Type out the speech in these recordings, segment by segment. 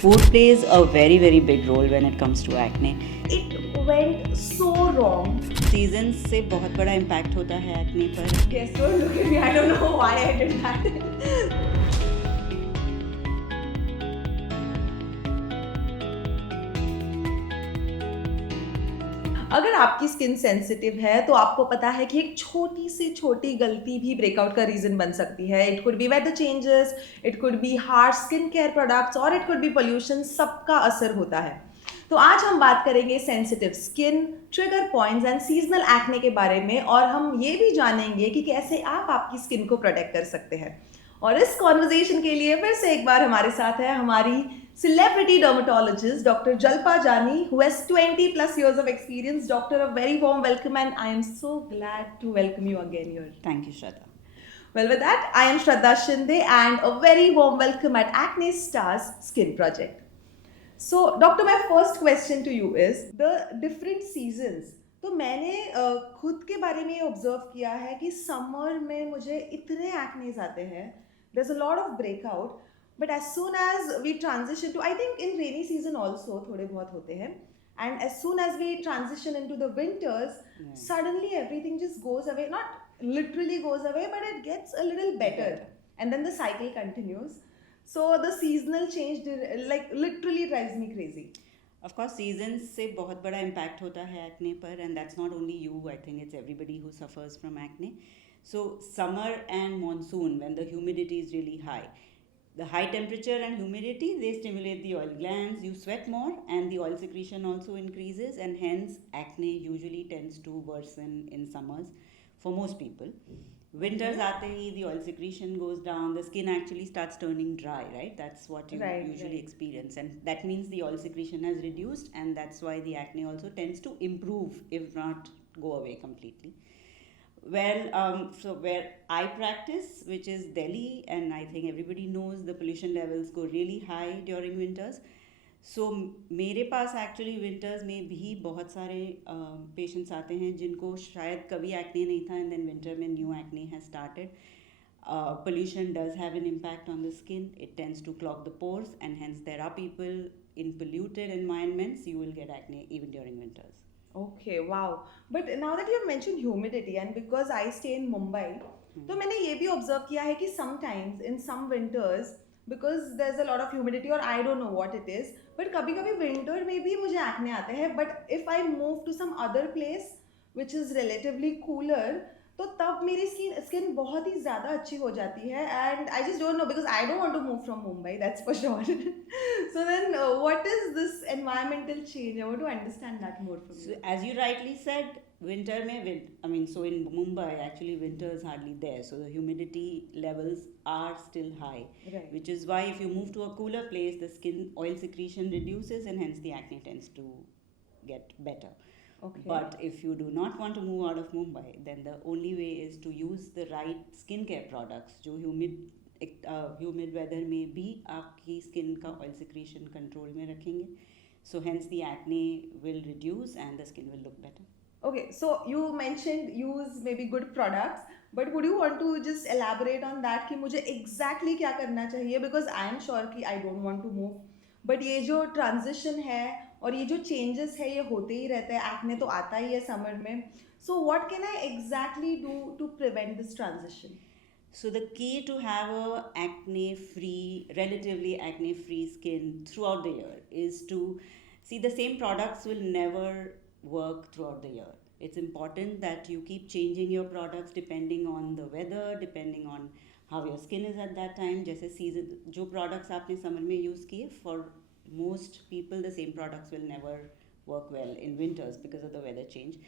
Food plays a very, very big role when it comes to acne. It went so wrong. Seasons से बहुत बड़ा impact होता है acne पर. Guess what? Look at me. I don't know why I did that. अगर आपकी skin sensitive है तो आपको पता है कि एक छोटी से छोटी गलती भी ब्रेकआउट का रीजन बन सकती है. It could be weather changes, it could be harsh skin care products और इट कुड बी पोल्यूशन. सबका असर होता है. तो आज हम बात करेंगे sensitive skin, trigger points and seasonal acne के बारे में, और हम ये भी जानेंगे कि कैसे आप आपकी स्किन को प्रोटेक्ट कर सकते हैं. और इस कॉन्वर्जेशन के लिए फिर से एक बार हमारे साथ है हमारी celebrity dermatologist Dr. Jalpa Jani, who has 20 plus years of experience. Doctor, a very warm welcome, and I am so glad to welcome you again here. Thank you, Shraddha. Well, with that, I am Shraddha Shinde, and a very warm welcome at Acne Stars Skin Project. So, Doctor, my first question to you is the different seasons. तो मैंने खुद के बारे में observe किया है कि summer में मुझे इतने एक्नेस आते हैं. There's a lot of breakout. But as soon as we transition to, I think in rainy season also थोड़े बहुत होते हैं, and as soon as we transition into the winters, suddenly everything just goes away. Not literally goes away, but it gets a little better, and then the cycle continues. So the seasonal change like literally drives me crazy. Of course, seasons से बहुत बड़ा impact होता है acne पर, and that's not only you. I think it's everybody who suffers from acne. So summer and monsoon, when the humidity is really high. The high temperature and humidity, they stimulate the oil glands, you sweat more, and the oil secretion also increases, and hence acne usually tends to worsen in summers for most people. Winters aate hi, the oil secretion goes down, the skin actually starts turning dry, right? That's what you usually experience, and that means the oil secretion has reduced, and that's why the acne also tends to improve, if not go away completely. Well, so where I practice, which is Delhi, and I think everybody knows the pollution levels go really high during winters. So मेरे पास actually winters में भी बहुत सारे patients आते हैं जिनको शायद कभी एक्ने नहीं था, एंड देन विंटर में new acne has started. Pollution does have an impact on the skin. It tends to clog the pores, and hence there are people in polluted environments, you will get acne even during winters. Okay, wow. But now that you have mentioned humidity, and because I stay in Mumbai, तो मैंने ये भी observe किया है कि sometimes in some winters, because there's a lot of humidity, or I don't know what it is, but कभी कभी winter में भी मुझे acne आते हैं. But if I move to some other place which is relatively cooler, तो तब मेरी स्किन बहुत ही ज़्यादा अच्छी हो जाती है. And I just don't know, because I don't want to move from Mumbai, that's for sure. So then what is this environmental change? I want to understand that more from So as you rightly said, winter mein, I mean, so in Mumbai actually winter is hardly there, so the humidity levels are still high, Right. which is why if you move to a cooler place, the skin oil secretion reduces, and hence the acne tends to get better. Okay. But if you do not want to move out of Mumbai, then the only way is to use the right skincare products जो humid weather में भी आपकी skin का oil secretion control में रखेंगे. So hence the acne will reduce and the skin will look better. Okay, so you mentioned use maybe good products, but would you want to just elaborate on that कि मुझे exactly क्या करना चाहिए? Because I am sure कि I don't want to move, but ये जो transition है और ये जो changes है ये होते ही रहते हैं. acne तो आता ही है summer में. So what can I exactly do to prevent this transition? So the key to have a relatively acne-free skin throughout the year is to see the same products will never work throughout the year. It's important that you keep changing your products depending on the weather, depending on how your skin is at that time. जैसे season जो products आपने summer में use किए, for most people the same products will never work well in winters because of the weather change.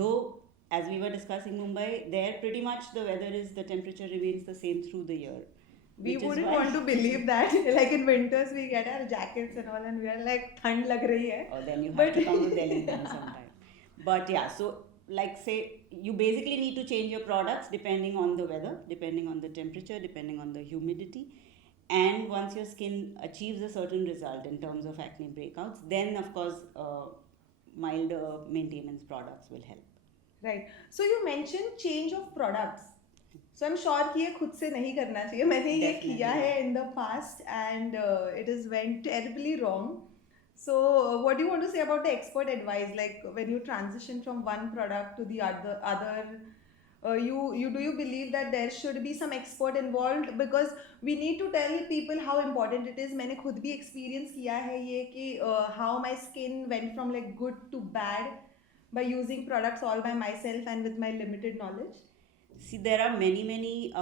Though as we were discussing Mumbai, there pretty much the weather is, the temperature remains the same through the year. We wouldn't want to believe that. Like in winters we get our jackets and all, and we are like ठंड लग रही है. Or then you have to come to Delhi then sometime. But yeah, so like say you basically need to change your products depending on the weather, depending on the temperature, depending on the humidity. And once your skin achieves a certain result in terms of acne breakouts, then of course milder maintenance products will help. Right. So you mentioned change of products. So I am sure कि ये खुद से नहीं करना चाहिए. मैंने ये Definitely किया है not. In the past and it is went terribly wrong. So, what do you want to say about the expert advice? Like when you transition from one product to the other, you do you believe that there should be some expert involved because we need to tell people how important it is. मैंने खुद भी experience किया है ये कि how my skin went from like good to bad by using products all by myself and with my limited knowledge. See, there are many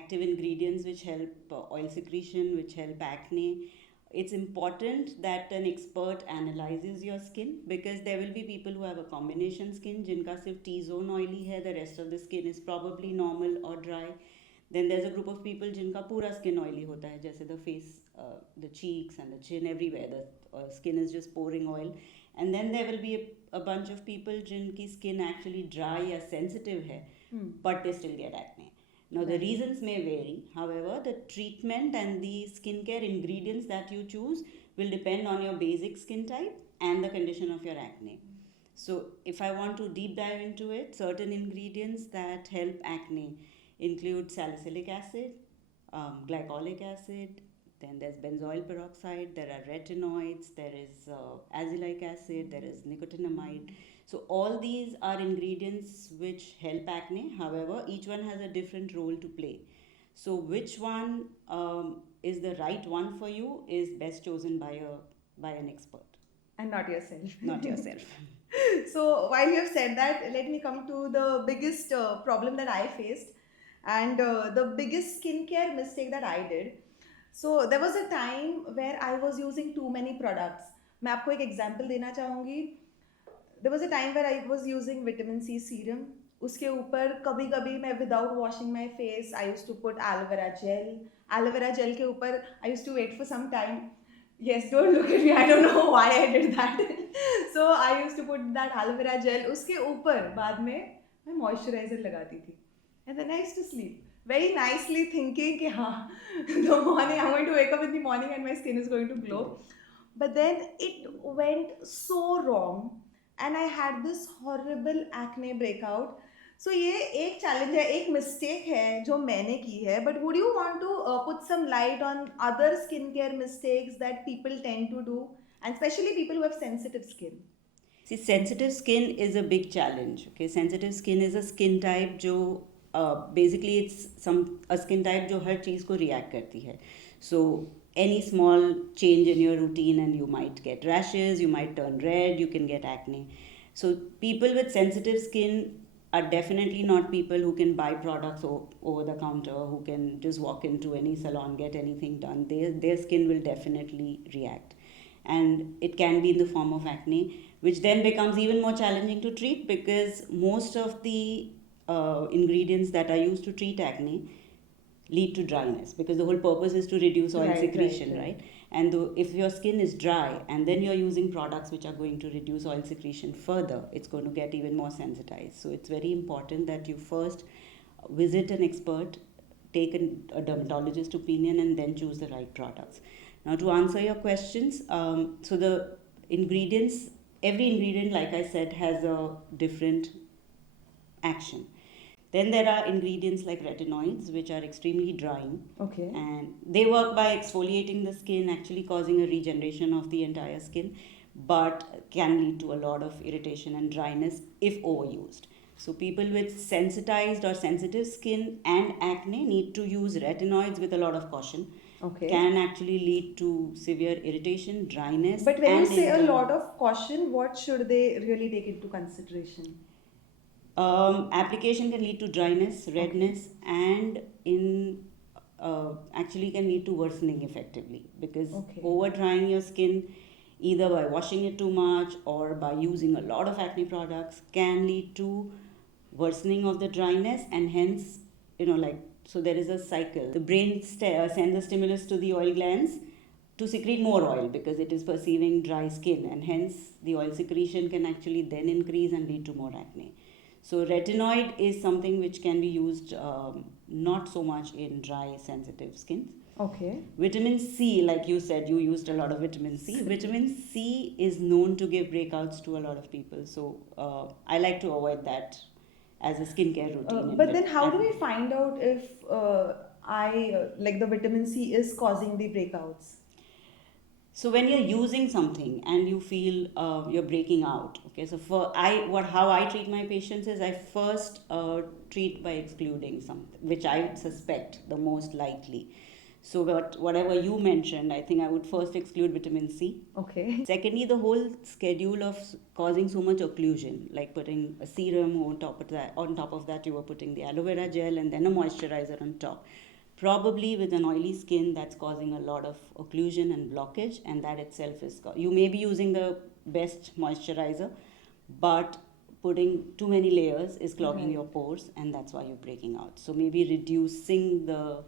active ingredients which help oil secretion, which help acne. It's important that an expert analyzes your skin because there will be people who have a combination skin, जिनका सिर्फ T-zone oily है, the rest of the skin is probably normal or dry. Then there's a group of people जिनका पूरा skin oily होता है, जैसे the face, the cheeks and the chin, everywhere the skin is just pouring oil. And then there will be a bunch of people जिनकी skin actually dry या sensitive है, but they still get acne. Now the reasons may vary. However, the treatment and the skincare ingredients that you choose will depend on your basic skin type and the condition of your acne. So if I want to deep dive into it, certain ingredients that help acne include salicylic acid, glycolic acid, then there's benzoyl peroxide, there are retinoids, there is azelaic acid, there is nicotinamide. So all these are ingredients which help acne. However, each one has a different role to play. So which one is the right one for you is best chosen by an expert, And not yourself. not yourself. So while you have said that, let me come to the biggest problem that I faced and the biggest skincare mistake that I did. So there was a time where I was using too many products. मैं आपको एक example देना चाहूँगी. There was a time where I was using vitamin C serum. उसके ऊपर कभी कभी मैं without washing my face, I used to put aloe vera gel. Aloe vera gel के ऊपर I used to wait for some time. Yes, don't look at me. I don't know why I did that. So I used to put that aloe vera gel. उसके ऊपर बाद में मैं moisturizer लगाती थी. And then I used to sleep. Very nicely thinking कि हाँ, the morning I'm going to wake up in the morning and my skin is going to glow. But then it went so wrong and I had this horrible acne breakout. So ये एक challenge है, एक mistake है जो मैंने की है. But would you want to put some light on other skincare mistakes that people tend to do, and especially people who have sensitive skin? See, sensitive skin is a big challenge. Okay, sensitive skin is a skin type जो basically it's a skin type जो हर चीज़ को react करती है. So any small change in your routine and you might get rashes, you might turn red, you can get acne. So people with sensitive skin are definitely not people who can buy products over the counter, who can just walk into any salon, get anything done. Their skin will definitely react. And it can be in the form of acne, which then becomes even more challenging to treat because most of the ingredients that are used to treat acne lead to dryness because the whole purpose is to reduce oil secretion, right? And if your skin is dry and then you're using products which are going to reduce oil secretion further, it's going to get even more sensitized. So it's very important that you first visit an expert, take a dermatologist opinion, and then choose the right products. Now, to answer your questions, so the ingredients, every ingredient, like I said, has a different action. Then there are ingredients like retinoids, which are extremely drying. Okay. And they work by exfoliating the skin, actually causing a regeneration of the entire skin, but can lead to a lot of irritation and dryness if overused. So people with sensitized or sensitive skin and acne need to use retinoids with a lot of caution. Okay. Can actually lead to severe irritation, dryness. But when you and say a internal- lot of caution, what should they really take into consideration? Application can lead to dryness, redness, and actually can lead to worsening effectively because over drying your skin either by washing it too much or by using a lot of acne products can lead to worsening of the dryness, and hence so there is a cycle. The brain sends a stimulus to the oil glands to secrete more oil because it is perceiving dry skin, and hence the oil secretion can actually then increase and lead to more acne. So retinoid is something which can be used not so much in dry, sensitive skins. Okay. Vitamin C, like you said, you used a lot of vitamin C. Vitamin C is known to give breakouts to a lot of people. So I like to avoid that as a skincare routine. But then how do we find out if like the vitamin C is causing the breakouts? So when you're using something and you feel you're breaking out, okay, so how I treat my patients is I first treat by excluding something which I suspect the most likely. So whatever you mentioned, I think I would first exclude vitamin C. Okay. Secondly, the whole schedule of causing so much occlusion, like putting a serum on top of that you were putting the aloe vera gel and then a moisturizer on top. Probably with an oily skin, that's causing a lot of occlusion and blockage, and that itself is you may be using the best moisturizer, but putting too many layers is clogging your pores, and that's why you're breaking out. So maybe reducing the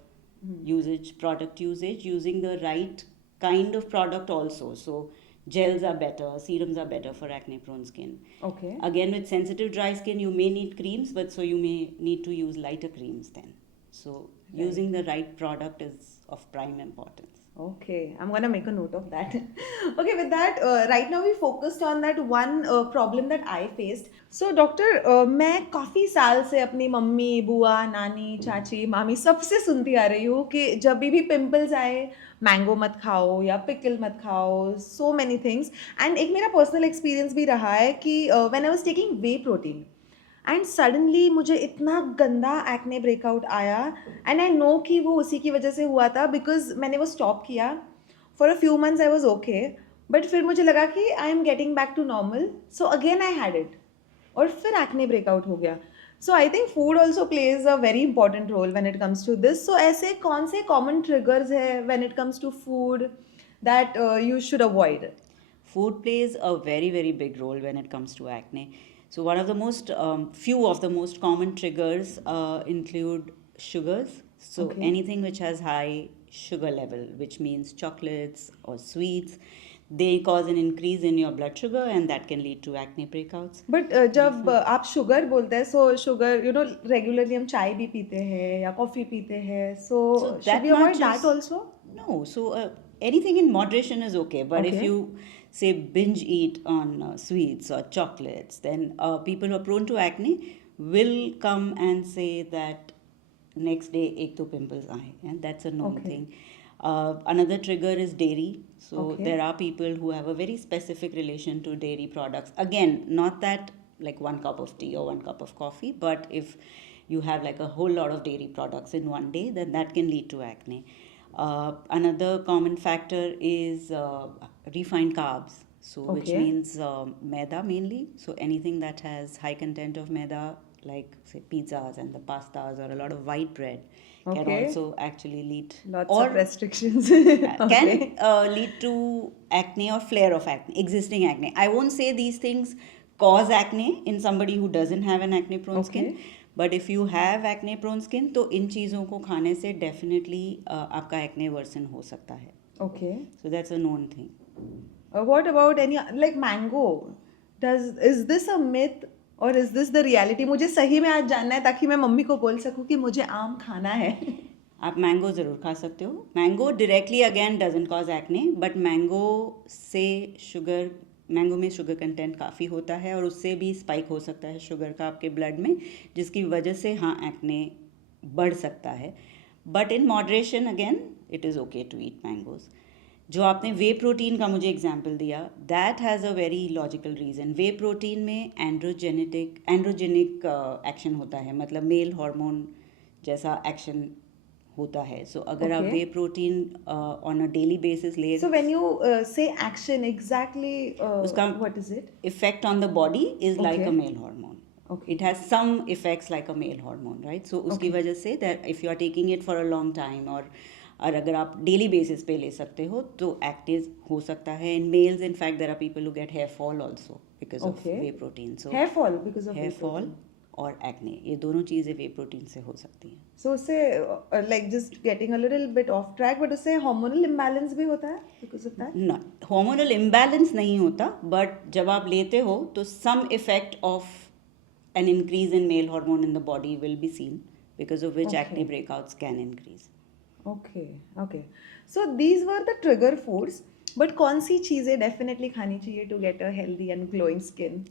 product usage, using the right kind of product also. So gels are better, serums are better for acne prone skin. Okay. Again, with sensitive dry skin, you may need creams, but so you may need to use lighter creams then. So using the right product is of prime importance. Okay, I'm gonna make a note of that. Okay, with that, right now we focused on that one problem that I faced. So, doctor, मैं काफ़ी साल से अपनी mummy, बुआ, नानी, चाची, मामी सबसे सुनती आ रही हूँ कि जब भी पिंपल्स आए, मैंगो मत खाओ या पिकल मत खाओ, so many things. And एक मेरा पर्सनल एक्सपीरियंस भी रहा है कि when I was taking whey protein, and suddenly मुझे इतना गंदा एक्ने ब्रेकआउट आया, एंड आई नो कि वो उसी की वजह से हुआ था बिकॉज मैंने वो स्टॉप किया for a few months. I was okay, but फिर मुझे लगा कि I am getting back to normal, so again I had it और फिर एक्ने ब्रेकआउट हो गया. So I think food also plays a very important role when it comes to this. So ऐसे कौन से कॉमन ट्रिगर्स है when it comes to food that you should avoid? Food plays a very, very big role when it comes to acne. So one of the few of the most common triggers include sugars. So anything which has high sugar level, which means chocolates or sweets, they cause an increase in your blood sugar, and that can lead to acne breakouts. But जब आप sugar बोलते हैं, सो sugar regularly हम चाय भी पीते हैं या कॉफी पीते हैं, so should we avoid that also? No, so anything in moderation is okay, but if you say binge eat on sweets or chocolates, then people who are prone to acne will come and say that next day ek to pimples aaye, and that's a known thing. Another trigger is dairy. So there are people who have a very specific relation to dairy products. Again, not that like 1 cup of tea or 1 cup of coffee, but if you have like a whole lot of dairy products in one day, then that can lead to acne. Another common factor is refined carbs, so which means maida mainly. So anything that has high content of maida, like say pizzas and the pastas or a lot of white bread, can also actually lead lots of restrictions can lead to acne or flare of acne, existing acne. I won't say these things cause acne in somebody who doesn't have an acne prone skin, but if you have acne prone skin तो इन चीज़ों को खाने से definitely आपका acne version हो सकता है. Okay, so that's a known thing. What about any like mango? Is this a myth और इज दिस द रियलिटी? मुझे सही में आज जानना है ताकि मैं मम्मी को बोल सकूं कि मुझे आम खाना है. आप मैंगो ज़रूर खा सकते हो. Mango directly again doesn't cause acne, but mango में शुगर कंटेंट काफ़ी होता है और उससे भी स्पाइक हो सकता है शुगर का आपके ब्लड में, जिसकी वजह से हाँ एक्ने बढ़ सकता है. But in moderation again it is okay to eat mangoes. जो आपने वे प्रोटीन का मुझे एग्जांपल दिया, that has a very logical reason. Whey protein में एंड्रोजेनिक एक्शन होता है, मतलब मेल हार्मोन जैसा एक्शन होता है. सो अगर आप whey protein on a daily basis ले, so when you say action exactly उसका what is it? Effect on the body is like a male hormone. It has some effects like a male hormone, right? So उसकी वजह से that if you are taking it for a long time और अगर आप daily basis पे ले सकते हो तो एक्टिव हो सकता है. In males in fact there are people who get hair fall also because of whey protein. So hair fall because of hair fall और एक्ने, ये दोनों चीज़ें वे प्रोटीन से हो सकती हैं. सो उससे like just getting a little bit off track, but उससे हार्मोनल इम्बैलेंस भी होता है बिकॉज ऑफ दैट? ना, हार्मोनल इम्बैलेंस नहीं होता, बट जब आप लेते हो तो some effect of an increase in male hormone in the body will be seen, because of which acne breakouts can increase. Okay. So these were the trigger foods, but कौन सी चीज़ें definitely खानी चाहिए to get a healthy and glowing skin?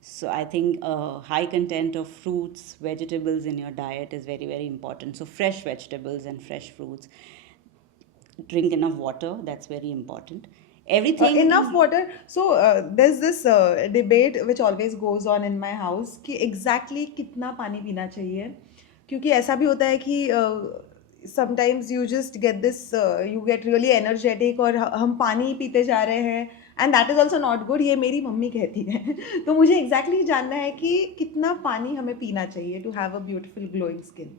So I think high content of fruits, vegetables in your diet is very, very important. So fresh vegetables and fresh fruits. Drink enough water, that's very important. Everything Enough water. So there's this debate which always goes on in my house कि exactly कितना पानी पीना चाहिए, क्योंकि ऐसा भी होता है कि sometimes you just get this you get really energetic और हम पानी पीते जा रहे हैं and that is also not good. ये मेरी मम्मी कहती है तो मुझे exactly जानना है कि कितना पानी हमें पीना चाहिए to have a beautiful glowing skin.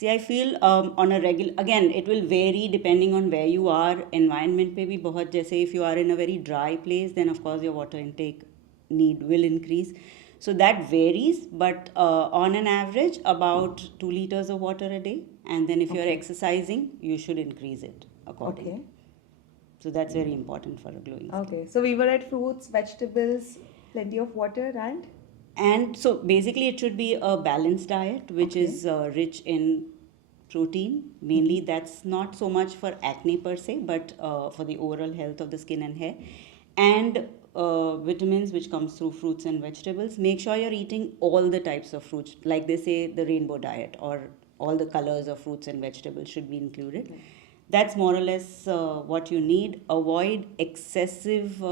See, I feel on a regular, again, it will vary depending on where you are. Environment पे भी बहुत, जैसे if you are in a very dry place, then of course your water intake need will increase. So that varies, but on an average, about 2 liters of water a day. And then if you're exercising, you should increase it accordingly. Okay. So that's very important for a glowing skin. Okay. So we were at fruits, vegetables, plenty of water, And so basically, it should be a balanced diet, which Okay. is rich in protein. Mainly, that's not so much for acne per se, but for the overall health of the skin and hair. And vitamins, which comes through fruits and vegetables. Make sure you're eating all the types of fruits. Like they say, the rainbow diet, or all the colors of fruits and vegetables should be included. That's more or less what you need. Avoid excessive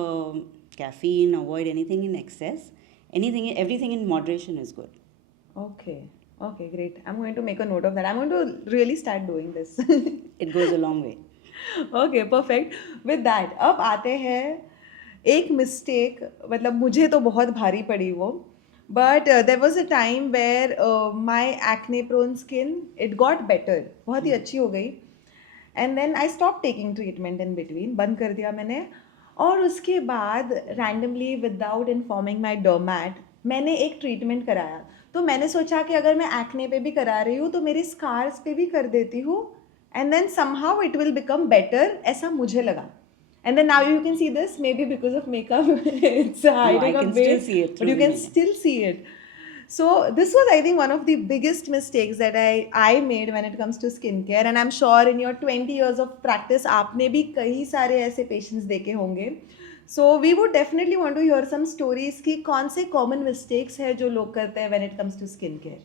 caffeine, avoid anything in excess. Everything in moderation is good. Okay. Okay, great. I'm going to make a note of that. I'm going to really start doing this. It goes a long way. Okay, perfect. With that, अब आते हैं एक mistake, मतलब मुझे तो बहुत भारी पड़ी वो, but there was a time where my acne prone skin, it got better, बहुत ही अच्छी हो गई, and then I stopped taking treatment in between, बंद कर दिया मैंने, और उसके बाद randomly without informing my dermat मैंने एक ट्रीटमेंट कराया. तो मैंने सोचा कि अगर मैं एक्ने पे भी करा रही हूँ तो मेरे स्कार्स पे भी कर देती हूँ, and then somehow it will become better, ऐसा मुझे लगा. And then now you can see this, maybe because of makeup it's hiding I a can bit, still see it but through you the can makeup. still see it. So this was, I think, one of the biggest mistakes that I made when it comes to skincare, and I'm sure in your 20 years of practice आपने भी कई सारे ऐसे patients देखे होंगे. So we would definitely want to hear some stories कि कौन से common mistakes है जो लोग करते हैं when it comes to skincare.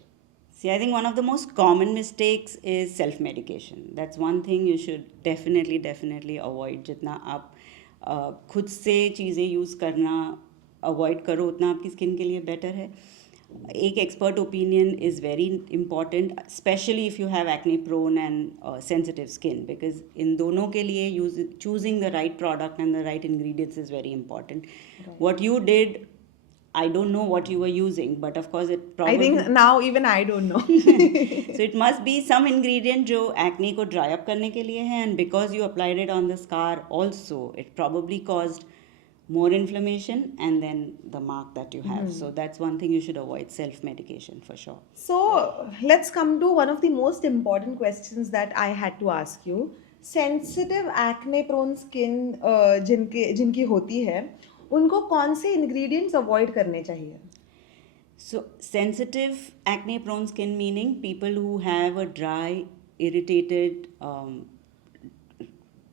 See, I think one of the most common mistakes is self-medication. That's one thing you should definitely avoid. जितना आप खुद से चीज़ें यूज़ करना avoid करो, उतना आपकी स्किन के लिए better है. एक expert opinion is very important, especially if you have acne prone and sensitive skin, because in दोनों के लिए choosing the right product and the right ingredients is very important. Right. What you did, I don't know what you were using, but of course it probably... I think now even I don't know. So it must be some ingredient जो acne को dry up करने के लिए है, and because you applied it on the scar also, it probably caused more inflammation and then the mark that you have. So that's one thing you should avoid, self-medication for sure. So let's come to one of the most important questions that I had to ask you. Sensitive acne prone skin जिनकी होती है, उनको कौन से ingredients avoid करने चाहिए? So sensitive acne prone skin meaning people who have a dry, irritated,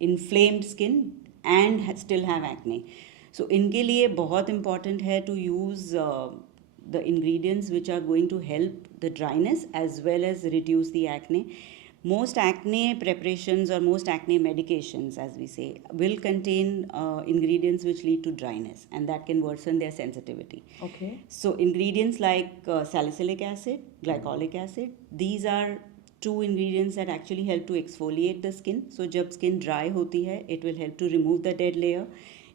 inflamed skin and still have acne. So इनके लिए बहुत important है to use the ingredients which are going to help the dryness as well as reduce the acne. Most acne preparations or most acne medications, as we say, will contain ingredients which lead to dryness, and that can worsen their sensitivity. Okay. So ingredients like salicylic acid, glycolic acid, these are two ingredients that actually help to exfoliate the skin. So जब skin dry होती है, it will help to remove the dead layer.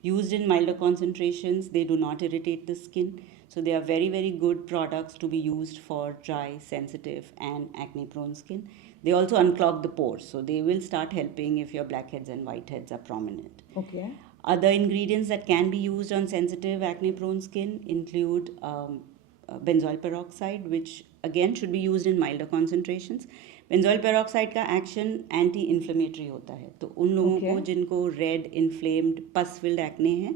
Used in milder concentrations, they do not irritate the skin. So they are very good products to be used for dry, sensitive and acne prone skin. They also unclog the pores, so they will start helping if your blackheads and whiteheads are prominent. Okay. Other ingredients that can be used on sensitive acne prone skin include benzoyl peroxide, which again should be used in milder concentrations. Benzoyl peroxide का action anti inflammatory होता है, तो उन लोगों को जिनको red inflamed pus filled acne है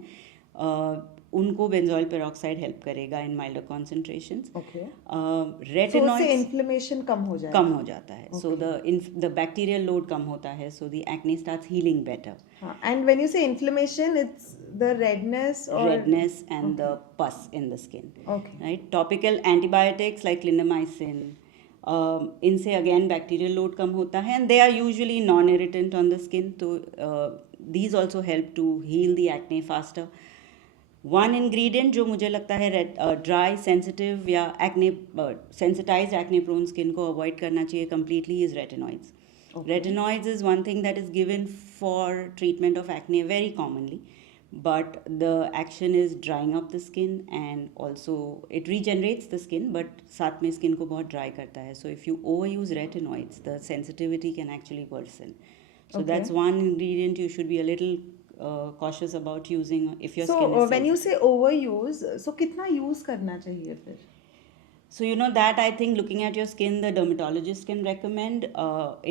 उनको बेंजोल पेरोक्साइड हेल्प करेगा इन माइल्डर कॉन्सेंट्रेशंस. रेटिनॉइड्स से इन्फ्लेमेशन कम हो जाता है, सो द बैक्टीरियल लोड कम होता है, so the acne starts healing better. And when you say inflammation, it's the redness or redness and the pus in the skin. Okay. Right? Topical antibiotics like clindamycin, इनसे again bacterial load कम होता है and they are usually non-irritant on the skin. So these also help to heal the acne faster. One ingredient जो मुझे लगता है dry sensitive या acne sensitized acne prone skin को avoid करना चाहिए completely is retinoids. Retinoids is one thing that is given for treatment of acne very commonly, but the action is drying up the skin and also it regenerates the skin, but साथ में skin को बहुत dry करता है. So if you overuse retinoids, the sensitivity can actually worsen. So Okay. that's one ingredient you should be a little cautious about using if your so skin is when you sensitive. say overuse, so कितना use करना चाहिए फिर? So you know that I think looking at your skin, the dermatologist can recommend.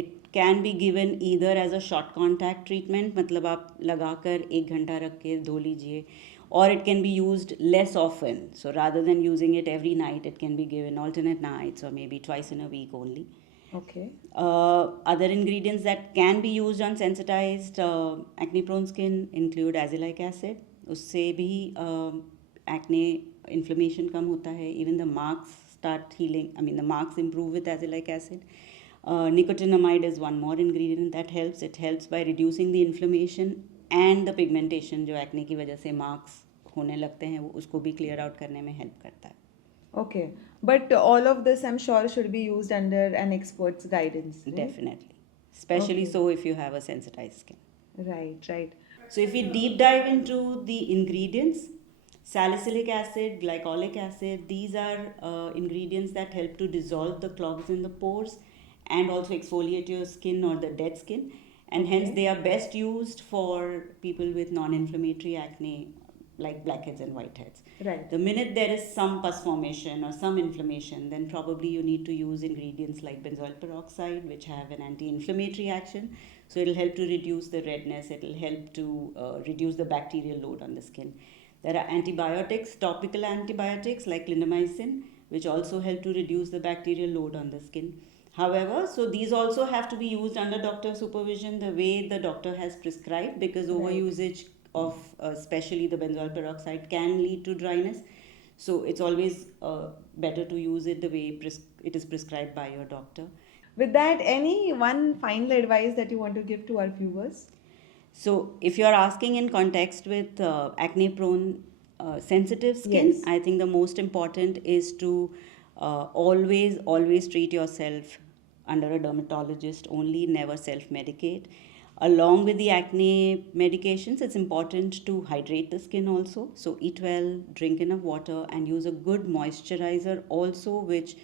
It can be given either as a short contact treatment, मतलब आप लगाकर 1 घंटा रख के धो लीजिए, or it can be used less often. So rather than using it every night, it can be given alternate nights or maybe twice in a week only. Okay. Other ingredients that can be used on sensitized acne prone skin include azelaic acid. उससे भी acne inflammation कम होता है. Even the marks start healing. I mean the marks improve with azelaic acid. Nicotinamide is one more ingredient that helps. It helps by reducing the inflammation and the pigmentation जो acne की वजह से marks होने लगते हैं, वो उसको भी clear out करने में help करता है. Okay. But all of this, I'm sure, should be used under an expert's guidance. Right? Definitely. Especially Okay. so if you have a sensitized skin. Right, right. So if we deep dive into the ingredients, salicylic acid, glycolic acid, these are ingredients that help to dissolve the clogs in the pores and also exfoliate your skin or the dead skin. And hence Okay. they are best used for people with non-inflammatory acne like blackheads and whiteheads. Right. The minute there is some pus formation or some inflammation, then probably you need to use ingredients like benzoyl peroxide, which have an anti-inflammatory action. So it'll help to reduce the redness, it'll help to reduce the bacterial load on the skin. There are antibiotics, topical antibiotics like clindamycin, which also help to reduce the bacterial load on the skin. However, so these also have to be used under doctor supervision the way the doctor has prescribed, because Right. overusage of especially the benzoyl peroxide can lead to dryness. So it's always better to use it the way it is prescribed by your doctor. With that, any one final advice that you want to give to our viewers? So if you're asking in context with acne prone sensitive skin, Yes. I think the most important is to always treat yourself under a dermatologist only, never self medicate. Along with the acne medications, it's important to hydrate the skin also. So eat well, drink enough water, and use a good moisturizer also, which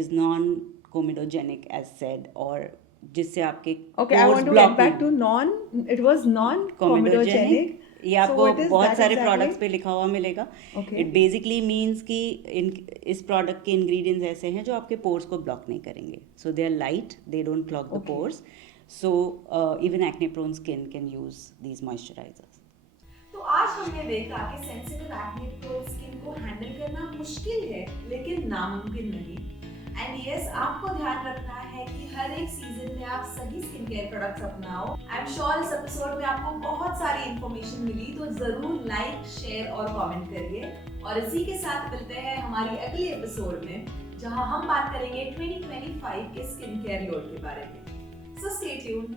is non-comedogenic as said, or जिससे आपके Okay, I pores want to block get back नहीं to हों. it was non-comedogenic. ये So आपको what is बहुत that सारे exactly? Products पे लिखा हुआ मिलेगा. Okay. इट बेसिकली मीन्स कि इस प्रोडक्ट के इंग्रेडिएंट्स ऐसे हैं जो आपके पोर्स को ब्लॉक नहीं करेंगे. So they are light, they don't clog the Okay. Pores. So even acne prone skin can use these moisturisers. तो आज हमने देखा कि सेंसिटिव एक्ने प्रोन स्किन को हैंडल करना मुश्किल है लेकिन नामुमकिन नहीं. एंड यस, आपको ध्यान रखना है कि हर एक सीजन में आप सही स्किन केयर प्रोडक्ट्स अपनाओ. आई एम श्योर इस एपिसोड में आपको बहुत सारी इंफॉर्मेशन मिली, तो जरूर लाइक, शेयर और कमेंट करिए. और इसी के साथ मिलते हैं हमारी अगली एपिसोड में, जहां हम बात करेंगे 2025 के स्किन केयर लोड के बारे में. So stay tuned.